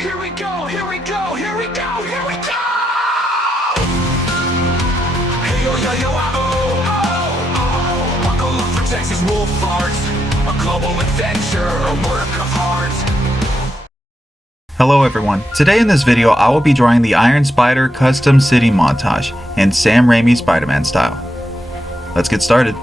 Here we go, here we go, here we go, here we go! Hey yo yo yo oh oh oh! Buckle up for TexasWolfArt, a global adventure, a work of art. Hello everyone, today in this video I will be drawing the Iron Spider custom city montage in Sam Raimi Spider-Man style. Let's get started.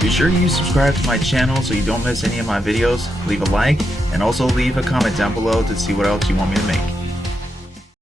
Be sure you subscribe to my channel so you don't miss any of my videos, leave a like, and also leave a comment down below to see what else you want me to make.